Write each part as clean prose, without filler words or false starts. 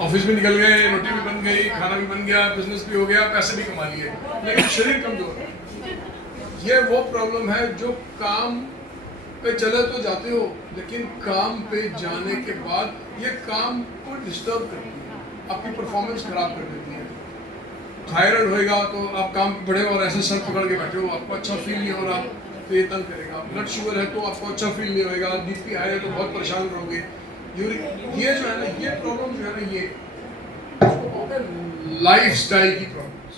Office भी निकल गए, रोटी भी बन गई, खाना भी बन गया, बिजनेस भी हो गया, पैसे भी कमा लिए, लेकिन शरीर कमजोर है। ये वो प्रॉब्लम है जो काम पे चले तो जाते हो, लेकिन काम पे जाने के बाद ये काम को डिस्टर्ब करती है, आपकी परफॉर्मेंस खराब कर देती है। थायराइड होएगा तो आप काम पे बढ़े और ऐसे सर पकड़ के बैठे हो, आपको अच्छा फील नहीं हो रहा तो ये तंग करेगा। ब्लड शुगर है तो आपको अच्छा फील नहीं होएगा, बीपी हाई है तो बहुत परेशान रहोगे। ये जो है ना, ये प्रॉब्लम जो है ना, ये लाइफ स्टाइल की प्रॉब्लम्स,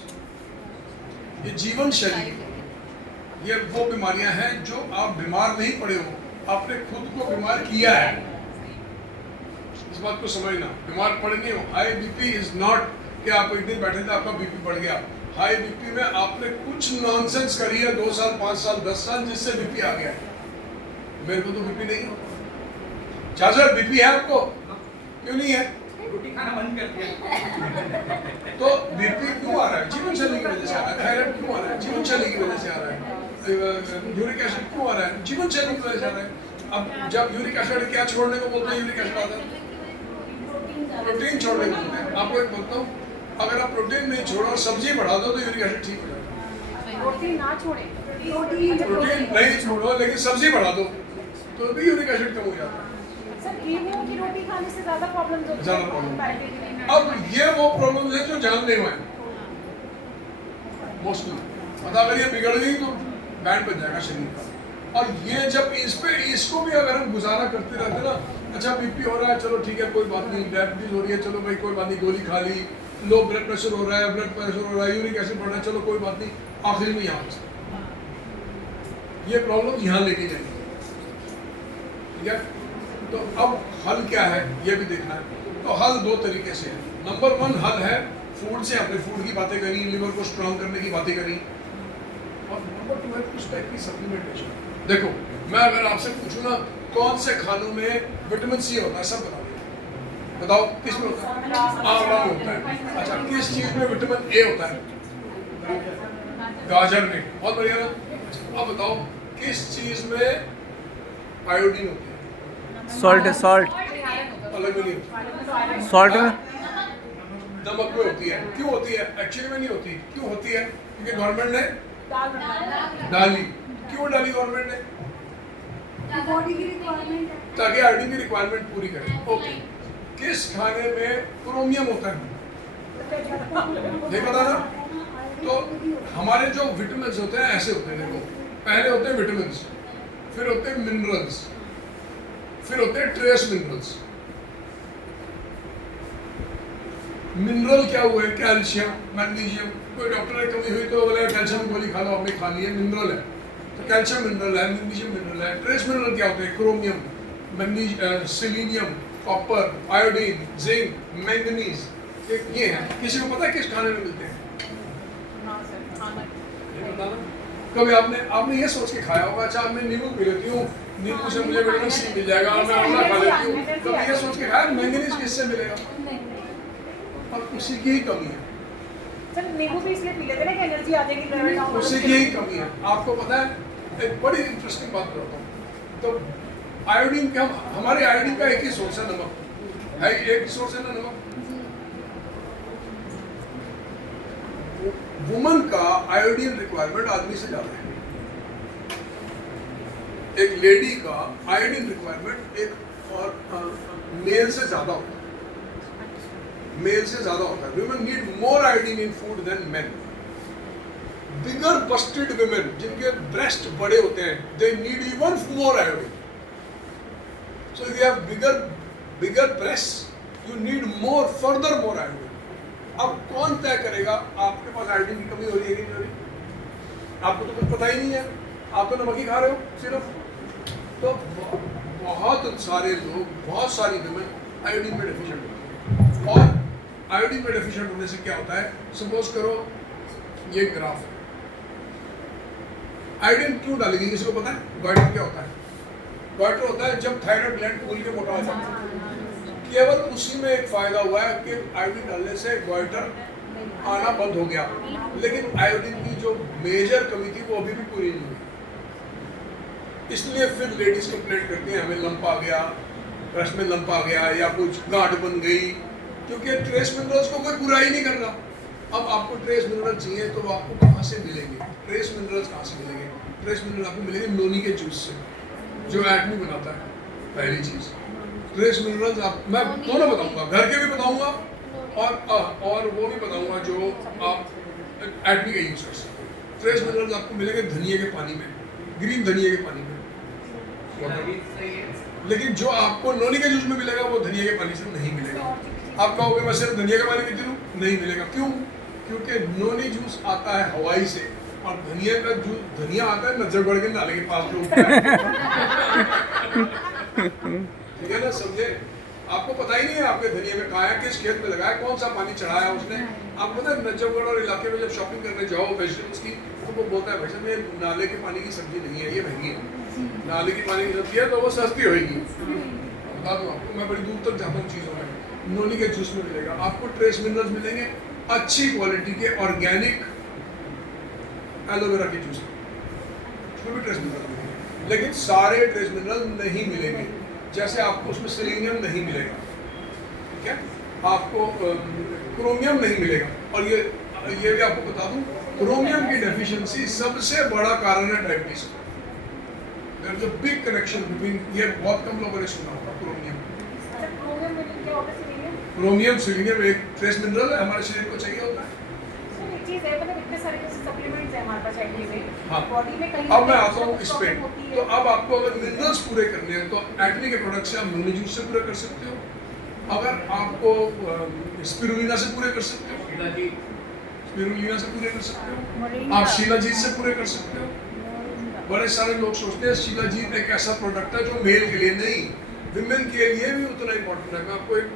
ये जीवन शैली की प्रॉब्लम, ये वो बीमारियां हैं जो आप बीमार नहीं पड़े हो, आपने खुद को बीमार किया है। इस बात को समझना, बीमार पड़े नहीं हो। हाई बीपी इज नॉट कि आप एक दिन बैठे थे आपका बीपी बढ़ गया। हाई बीपी में आपने कुछ नॉनसेंस करी है 2 साल 5 साल 10 साल जिससे बीपी आ गया है। मेरे को तो बीपी नहीं हो। चाचा बीपी है आपको? क्यों नहीं है? रोटी खाना बंद कर दिया। तो बीपी क्यों आ रहा है? जीवन शैली की वजह से आ रहा है। थायराइड क्यों आ रहा है? जीवन शैली की वजह से आ रहा है। यूरिक एसिड क्यों आ रहा है? जीवन शैली की वजह से आ रहा है। अब जब यूरिक एसिड क्या छोड़ने को बोलते हैं, यूरिक एसिड आता है प्रोटीन छोड़ने को बोलते हैं। आपको एक बोलता हूँ, अगर आप प्रोटीन नहीं छोड़ो और सब्जी बढ़ा दो तो यूरिक एसिड ठीक हो जाएगा। प्रोटीन ना छोड़े, प्रोटीन नहीं छोड़ो लेकिन सब्जी बढ़ा दो तो भी यूरिक एसिड कम हो जाता है। सर गेहूं की रोटी खाने से ज्यादा प्रॉब्लम होती है। ज्यादा प्रॉब्लम। अब ये वो प्रॉब्लम है जो जानलेवा है मोस्टली। मतलब अगर ये बिगड़ गई तो बैंड बन जाएगा शरीर का। और ये जब इस पे इसको भी अगर हम गुजारा करते रहते ना, अच्छा बीपी हो रहा है चलो ठीक है कोई बात नहीं, डायबिटीज हो रही है चलो भाई कोई बात नहीं, गोली खा ली, लो ब्लड प्रेशर हो रहा है, ब्लड प्रेशर हो रहा है, यूरिक एसिड बढ़ रहा है, चलो कोई बात नहीं, आखिर में यहाँ ये प्रॉब्लम यहाँ लेके जाएगी। ठीक है, तो अब हल क्या है ये भी देखना है। तो हल 2 तरीके से है। नंबर 1 हल है फूड से, हमने फूड की बातें करी, लिवर को स्ट्रॉन्ग करने की बातें करी। और नंबर 2 है कुछ टाइप की सप्लीमेंटेशन। देखो मैं अगर आपसे पूछूं ना कौन से खानों में विटामिन सी होता है, सब बता दो। बताओ किस में होता है? आंवला में होता है। अच्छा किस चीज में विटामिन ए होता है? गाजर में। बहुत बढ़िया ना। अब बताओ किस चीज में आयोडीन होती है? सॉल्ट है, सॉल्ट अलग में नहीं होती, सॉल्ट में नमक में होती है। क्यों होती है? एक्चुअली में नहीं होती। क्यों होती है? क्योंकि गवर्नमेंट ने डाली। क्यों डाली गवर्नमेंट ने? बॉडी की रिक्वायरमेंट है, ताकि आयोडीन की रिक्वायरमेंट पूरी करे। ओके, किस खाने में क्रोमियम होता है? देखा था ना। तो हमारे जो विटामिन्स होते हैं ऐसे होते हैं। देखो पहले होते हैं विटामिन्स, फिर होते हैं मिनरल्स, फिर होते हैं ट्रेस मिनरल्स। मिनरल क्या हुए? Calcium, magnesium. कोई डॉक्टर ने कमी हुई तो बोले कैल्शियम की गोली खा लो, आपने खा ली है, मिनरल है। तो कैल्शियम मिनरल है, मैग्नीशियम मिनरल है। ट्रेस मिनरल क्या होते हैं? Chromium, magnesium, selenium, copper, iodine, zinc, manganese. ये है। किसी को पता है किस खाने में मिलते हैं? नहीं पता ना। कभी आपने ये सोच के खाया होगा, अच्छा मैं नींबू पी लेती हूँ, नींबू से मुझे विटामिन सी मिल जाएगा, मैं आंवला खा लेती हूँ। कभी ये सोच के खाया मैंगनीज किससे मिलेगा? और उसी की ही कमी है। सर नींबू भी इसलिए पी लेते हैं कि एनर्जी आ जाएगी। उसी की ही कमी है। आपको पता है एक बड़ी इंटरेस्टिंग बात बताता हूँ। तो आयोडीन का, हमारे आयोडीन का एक ही सोर्स है, नमक है। एक ही सोर्स है ना नमक। वुमन का आयोडीन रिक्वायरमेंट आदमी से ज्यादा है। एक लेडी का आयोडीन रिक्वायरमेंट एक और मेल से ज्यादा होता है। मेल से ज्यादा होता है। Women need more iodine in food than men. Bigger busted women जिनके ब्रेस्ट बड़े होते हैं, they need even more iodine. So if you have bigger breast you need more, further more iodine. अब कौन तय करेगा आपके पास आयोडीन की कमी हो रही है कि नहीं हो रही? आपको तो कुछ पता ही नहीं है, आप तो नमक ही खा रहे हो सिर्फ। तो बहुत सारे लोग, बहुत सारी वुमेन आयोडीन में डेफिशिएंट होती है। और आयोडीन में डेफिशिएंट होने से क्या होता है? सपोज करो ये ग्राफ है। आयोडीन क्यों डालेगी किसी को पता है? गॉइटर क्या होता है? गॉइटर होता है जब थायराइड ग्लैंड फूल के मोटा हो जाता है। केवल उसी में एक फायदा हुआ है कि आयोडीन डालने से गॉइटर आना बंद हो गया, लेकिन आयोडीन की जो मेजर कमी थी वो अभी भी पूरी नहीं हुई। इसलिए फिर लेडीज कंप्लेंट करती हैं हमें लंप आ गया, ब्रेस्ट में लंप आ गया, या कुछ गांठ बन गई, क्योंकि ट्रेस मिनरल्स को कोई पूरा ही नहीं कर रहा। अब आपको ट्रेस मिनरल चाहिए तो वो आपको कहाँ से मिलेंगे? ट्रेस मिनरल्स कहाँ से मिलेंगे? ट्रेस मिनरल आपको मिलेंगे नोनी के जूस से, जो एक्ने बनाता है। पहली चीज़ ट्रेस मिनरल्स आप, मैं दोनों बताऊंगा, घर के भी बताऊंगा और वो भी बताऊंगा जो आप एक्ने का यूज़ कर सकते हो। ट्रेस मिनरल्स आपको मिलेंगे धनिया के पानी में, ग्रीन धनिया के पानी में। लेकिन जो आपको नोनी के जूस में मिलेगा वो धनिया के पानी से नहीं मिलेगा। आप कहोगे मैं सिर्फ धनिया के पानी पीती हूँ, नहीं मिलेगा। क्यों? क्योंकि नोनी जूस आता है हवाई से और धनिया का जूस, धनिया आता है नजरगढ़ के नाले के पास जो ठीक है ना, समझे? आपको पता ही नहीं है आपके धनिया में कहाँ है, किस खेत में लगाया, कौन सा पानी चढ़ाया उसने। आप पता है नजफगढ़ और इलाके में जब शॉपिंग करने जाओ वेजिटेबल्स की तो वो बोलता है भाई साहब ये नाले के पानी की सब्जी नहीं है, ये महंगी है। नाले की पानी की सब्जी है तो वो सस्ती होगी। बता दूँ आपको, मैं बड़ी दूर तक जाता हूँ चीज़ों में। नोनी के जूस में मिलेगा आपको ट्रेस मिनरल्स मिलेंगे अच्छी क्वालिटी के ऑर्गेनिक एलोवेरा के जूस में, उसमें भी ट्रेस मिनरल मिलेंगे। लेकिन सारे ट्रेस मिनरल नहीं मिलेंगे। जैसे आपको उसमें सेलेनियम नहीं मिलेगा, ठीक है, आपको क्रोमियम नहीं मिलेगा। और ये भी आपको बता दूं, क्रोमियम की डेफिशिएंसी सबसे बड़ा कारण है डायबिटीज का। There is a big connection between, ये बहुत कम लोगों ने सुना होगा क्रोमियम। क्रोमियम में क्या होता है? सेलेनियम? क्रोमियम सेलेनियम एक ट्रेस मिनरल है, हमारे शरीर को चाहिए होता है। सर एक चीज़ है, मतलब इतने सारे सप्लीमेंट्स हैं हमारे पास चाहिए में, हाँ। बॉडी में कहीं अब मैं आता हूँ इस पे। तो अब आपको अगर मिनरल्स पूरे करने हैं तो एक्ने के प्रोडक्ट से आप नोनी जूस से पूरे कर सकते हो। अगर आपको स्पिरुलिना से पूरे कर सकते हो, स्पिरुलिना से पूरे कर सकते हो, आप शिलाजीत से पूरे कर सकते हो। बड़े सारे लोग सोचते हैं शिलाजीत एक ऐसा प्रोडक्ट है जो मेल के लिए नहीं, विमेन के लिए भी उतना इम्पोर्टेंट है। मैं आपको एक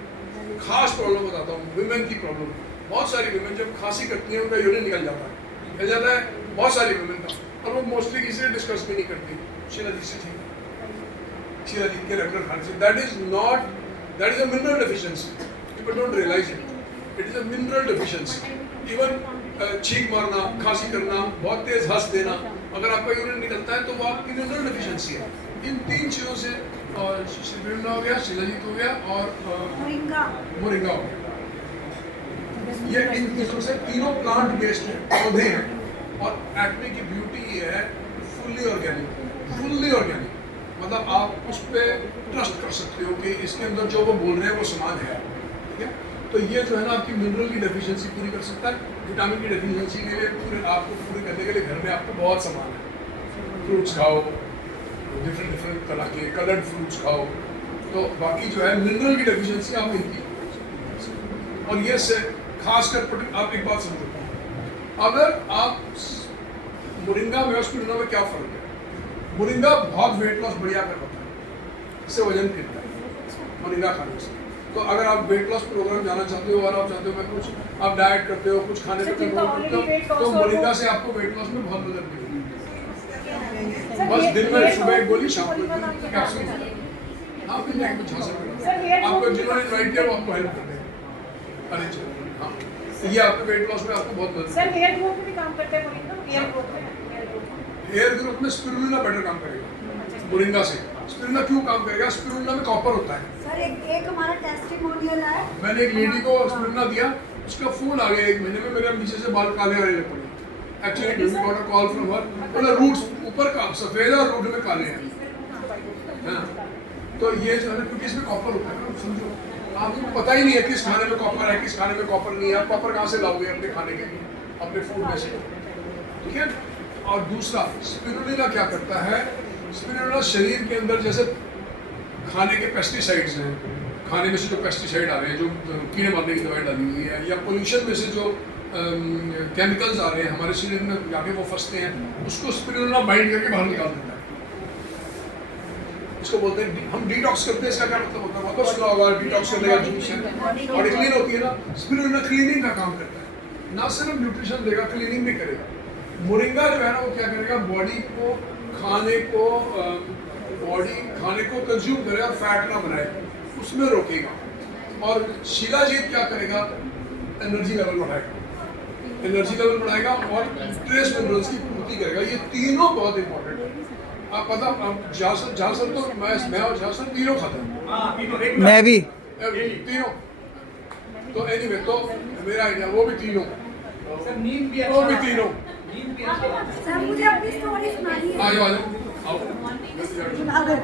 खास प्रॉब्लम बताता हूँ, विमेन की प्रॉब्लम। बहुत सारी विमेन जब खांसी करती हैं उनका यूरिन निकल जाता है बहुत सारी विमेन का, और वो मोस्टली किसी से डिस्कस भी नहीं करती। शिलाजीत से ठीक, शिलाजीत के रेगुलर खाने से। That is a mineral deficiency, people don't realise it. It is a mineral deficiency. Even छींक मारना, खांसी करना, बहुत तेज हंस देना, अगर आपका यूरिन निकलता है तो वो आपकी मिनरल डेफिशिएंसी है। इन तीन चीज़ों से स्पिरुलिना हो गया, शिलाजीत हो गया और मोरिंगा हो गया। ये इन चीज़ों से तीनों प्लांट बेस्ड हैं, पौधे हैं। और एक्ने की ब्यूटी ये है फुल्ली ऑर्गेनिक। मतलब आप उस पर ट्रस्ट कर सकते हो कि इसके अंदर जो वो बोल रहे हैं वो सामान है, ठीक है। तो ये जो है ना आपकी मिनरल की डेफिशिएंसी पूरी कर सकता है। विटामिन की डेफिशिएंसी के लिए आपको पूरी करने के लिए घर में आपको बहुत सामान है। फ्रूट्स खाओ, डिफरेंट तरह के कलर्ड फ्रूट्स खाओ। तो बाकी जो है मिनरल की डेफिशिएंसी आप इनकी, और ये से खासकर आप एक बात समझो, अगर आप मोरिंगा में और स्पिरुलिना में क्या फ़र्क है? मोरिंगा बहुत वेट लॉस बढ़िया करवाता है, इससे वजन गिरता है मोरिंगा खाने से। तो अगर आप वेट लॉस प्रोग्राम जाना चाहते हो और आप चाहते हो मैं कुछ आप डाइट करते हो, कुछ खाने पे कंट्रोल करते हो, तो मोरिंगा से आपको वेट लॉस में बहुत मदद मिलेगी। बस दिन में सुबह एक गोली, शाम को कैप्सूल। हाँ, मिल जाएगी, कुछ हासिल करना आपको, जिन्होंने इन्वाइट किया वो आपको हेल्प कर देंगे। अरे चलो, हाँ, ये आपके वेट लॉस में आपको बहुत मदद। सर हेयर ग्रोथ में भी काम करता है मोरिंगा? हेयर ग्रोथ में स्पिरुलिना बेटर काम करेगा मोरिंगा से। स्पिरुलिना क्यों काम करेगा? स्पिरुलिना में कॉपर होता है। सर एक हमारा टेस्टिमोनियल है, मैंने एक लेडी को स्पिरुलिना दिया, उसका फोन आ गया 1 महीने में, मेरे नीचे से बाल काले आने लग पड़े। Actually we got a call from her, बोला रूट्स ऊपर का सफेद है और रूट में काले हैं। हाँ, तो ये जो है ना, क्योंकि इसमें कॉपर होता है ना, समझो आपको पता ही नहीं है किस खाने में कॉपर है, किस खाने में कॉपर नहीं है। आप कॉपर कहाँ से लाओगे अपने खाने के लिए, अपने फूड में से, ठीक है। और दूसरा, स्पिरुलिना क्या करता है? स्पिरुलिना शरीर के अंदर जैसे खाने के पेस्टिसाइड्स हैं, खाने में से जो पेस्टिसाइड आ रहे हैं, जो कीड़े मारने की दवाई डाली हुई है, या पोल्यूशन में से जो केमिकल्स आ रहे हैं हमारे शरीर में जाके वो फंसते हैं, उसको स्पिरुलिना बाइंड करके बाहर निकाल देता है। इसको बोलते हैं, हम डिटॉक्स करते हैं। इसका क्या मतलब होता है? बहुत सुना होगा डिटॉक्स करने का जूस है, बॉडी क्लीन होती है ना। स्पिरुलिना क्लीनिंग का काम करता है, ना सिर्फ न्यूट्रिशन देगा, क्लीनिंग भी करेगा। मोरिंगा जो है ना, वो क्या करेगा? बॉडी को कंज्यूम करे और फैट ना बनाए, उसमें रोकेगा। और शिलाजीत क्या करेगा? एनर्जी लेवल बढ़ाएगा और ट्रेस मिनरल्स की पूर्ति करेगा। ये तीनों बहुत इंपॉर्टेंट है। आप पता, आप जासर तो मैं और जासर तीनों खाता हूँ। हाँ, अभी तो मैं भी तीनों तो एनीवे तो मेरा आइडिया वो भी तीनों सर नींद भी वो भी अच्छा तीनों नींद भी अच्छा सर मुझे अपनी स्टोरी सुनानी है आ जाओ आओ सुना दो